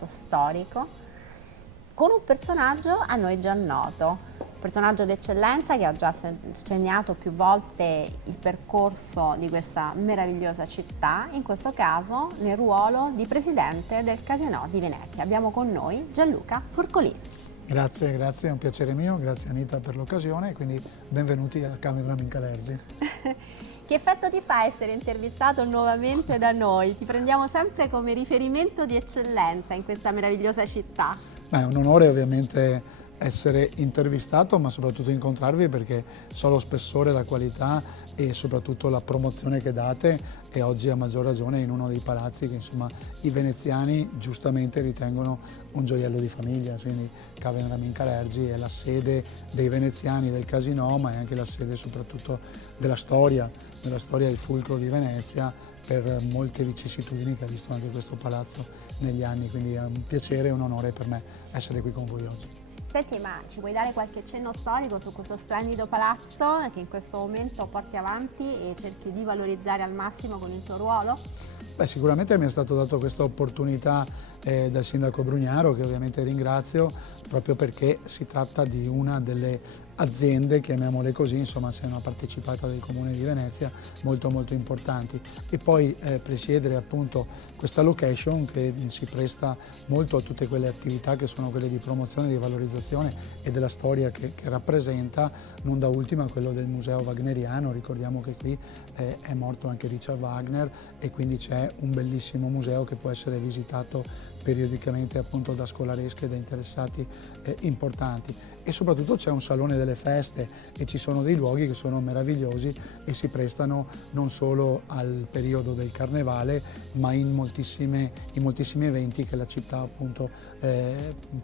palazzo storico con un personaggio a noi già noto, un personaggio d'eccellenza che ha già segnato più volte il percorso di questa meravigliosa città, in questo caso nel ruolo di presidente del Casino di Venezia. Abbiamo con noi Gianluca Forcolini. Grazie, è un piacere mio, grazie Anita per l'occasione, quindi benvenuti a Cameraman Calerzi. Che effetto ti fa essere intervistato nuovamente da noi? Ti prendiamo sempre come riferimento di eccellenza in questa meravigliosa città. È un onore ovviamente essere intervistato, ma soprattutto incontrarvi, perché so lo spessore, la qualità e soprattutto la promozione che date, e oggi a maggior ragione in uno dei palazzi che insomma i veneziani giustamente ritengono un gioiello di famiglia, quindi Cameraman Calerzi è la sede dei veneziani del Casino, ma è anche la sede soprattutto della storia del fulcro di Venezia, per molte vicissitudini che ha visto anche questo palazzo negli anni, quindi è un piacere e un onore per me essere qui con voi oggi. Senti, ma ci vuoi dare qualche cenno storico su questo splendido palazzo che in questo momento porti avanti e cerchi di valorizzare al massimo con il tuo ruolo? Sicuramente mi è stato dato questa opportunità dal sindaco Brugnaro, che ovviamente ringrazio, proprio perché si tratta di una delle aziende, chiamiamole così, insomma, se una partecipata del Comune di Venezia, molto importanti. E poi presiedere appunto questa location che si presta molto a tutte quelle attività che sono quelle di promozione, di valorizzazione e della storia che rappresenta, non da ultima quello del Museo Wagneriano. Ricordiamo che qui è morto anche Richard Wagner, e quindi c'è un bellissimo museo che può essere visitato periodicamente appunto da scolaresche e da interessati importanti, e soprattutto c'è un salone delle feste e ci sono dei luoghi che sono meravigliosi e si prestano non solo al periodo del carnevale, ma in moltissimi eventi che la città appunto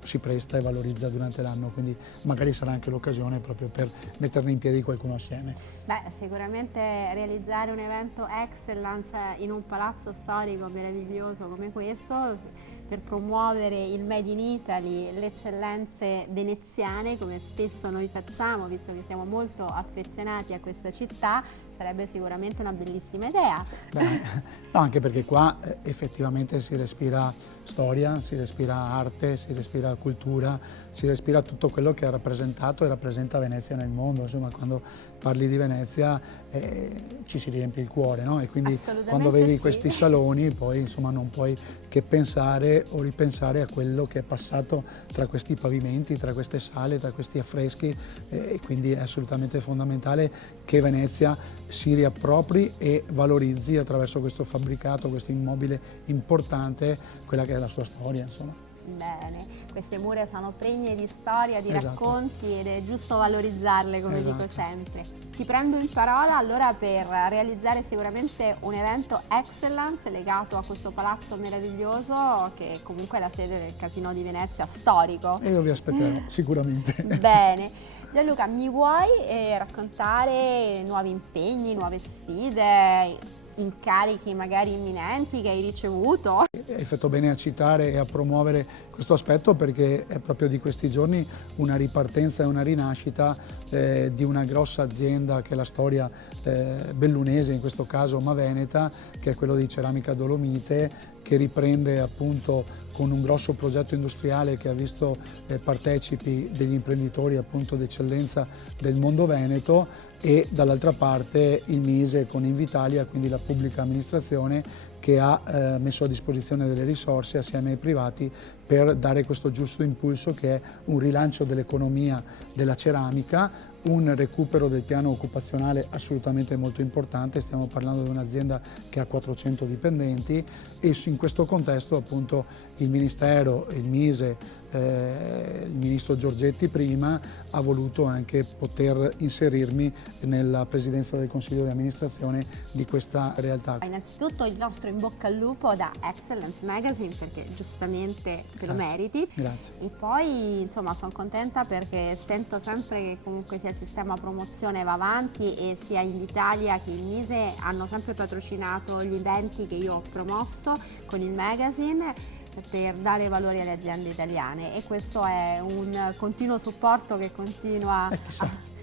si presta e valorizza durante l'anno, quindi magari sarà anche l'occasione proprio per metterne in piedi qualcuno assieme. Beh, sicuramente realizzare un evento excellence in un palazzo storico meraviglioso come questo, per promuovere il Made in Italy, le eccellenze veneziane, come spesso noi facciamo, visto che siamo molto affezionati a questa città, sarebbe sicuramente una bellissima idea. Beh, no, anche perché qua effettivamente si respira storia, si respira arte, si respira cultura, si respira tutto quello che ha rappresentato e rappresenta Venezia nel mondo. Insomma, quando parli di Venezia ci si riempie il cuore, no? E quindi quando vedi sì. questi saloni poi insomma non puoi che pensare o ripensare a quello che è passato tra questi pavimenti, tra queste sale, tra questi affreschi, e quindi è assolutamente fondamentale che Venezia si riappropri e valorizzi attraverso questo fabbricato, questo immobile importante, quella che è la sua storia, insomma. Bene, queste mura sono pregne di storia, di Esatto. racconti, ed è giusto valorizzarle, come Esatto. dico sempre. Ti prendo in parola allora per realizzare sicuramente un evento excellence legato a questo palazzo meraviglioso che comunque è la sede del Casino di Venezia storico. E io vi aspetterò, sicuramente. Bene. Gianluca, mi vuoi raccontare nuovi impegni, nuove sfide, incarichi magari imminenti che hai ricevuto? Hai fatto bene a citare e a promuovere questo aspetto, perché è proprio di questi giorni una ripartenza e una rinascita di una grossa azienda che è la storia bellunese, in questo caso ma veneta, che è quello di Ceramica Dolomite, che riprende appunto con un grosso progetto industriale che ha visto partecipi degli imprenditori appunto d'eccellenza del mondo veneto, e dall'altra parte il Mise con Invitalia, quindi la pubblica amministrazione, che ha messo a disposizione delle risorse assieme ai privati per dare questo giusto impulso, che è un rilancio dell'economia della ceramica, un recupero del piano occupazionale assolutamente molto importante. Stiamo parlando di un'azienda che ha 400 dipendenti, e in questo contesto appunto il Ministero, il Mise, il Ministro Giorgetti prima, ha voluto anche poter inserirmi nella presidenza del Consiglio di amministrazione di questa realtà. Innanzitutto il nostro in bocca al lupo da Excellence Magazine, perché giustamente te lo Grazie. meriti. Grazie. E poi insomma sono contenta perché sento sempre che comunque sia il sistema promozione va avanti, e sia Invitalia che il Mise hanno sempre patrocinato gli eventi che io ho promosso con il magazine per dare valore alle aziende italiane, e questo è un continuo supporto che continua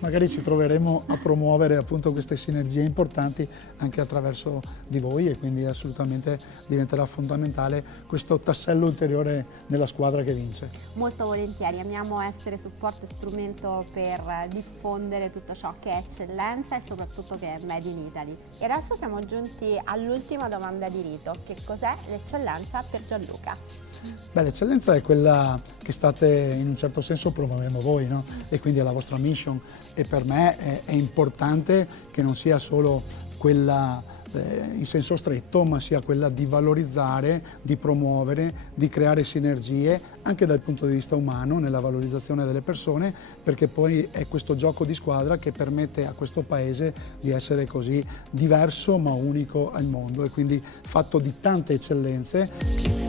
magari ci troveremo a promuovere appunto queste sinergie importanti anche attraverso di voi, e quindi assolutamente diventerà fondamentale questo tassello ulteriore nella squadra che vince. Molto volentieri, amiamo essere supporto e strumento per diffondere tutto ciò che è eccellenza e soprattutto che è Made in Italy. E adesso siamo giunti all'ultima domanda di rito: che cos'è l'eccellenza per Gianluca? Beh, l'eccellenza è quella che state in un certo senso promuovendo voi, no? E quindi è la vostra mission, e per me è importante che non sia solo quella in senso stretto, ma sia quella di valorizzare, di promuovere, di creare sinergie anche dal punto di vista umano nella valorizzazione delle persone, perché poi è questo gioco di squadra che permette a questo paese di essere così diverso ma unico al mondo, e quindi fatto di tante eccellenze.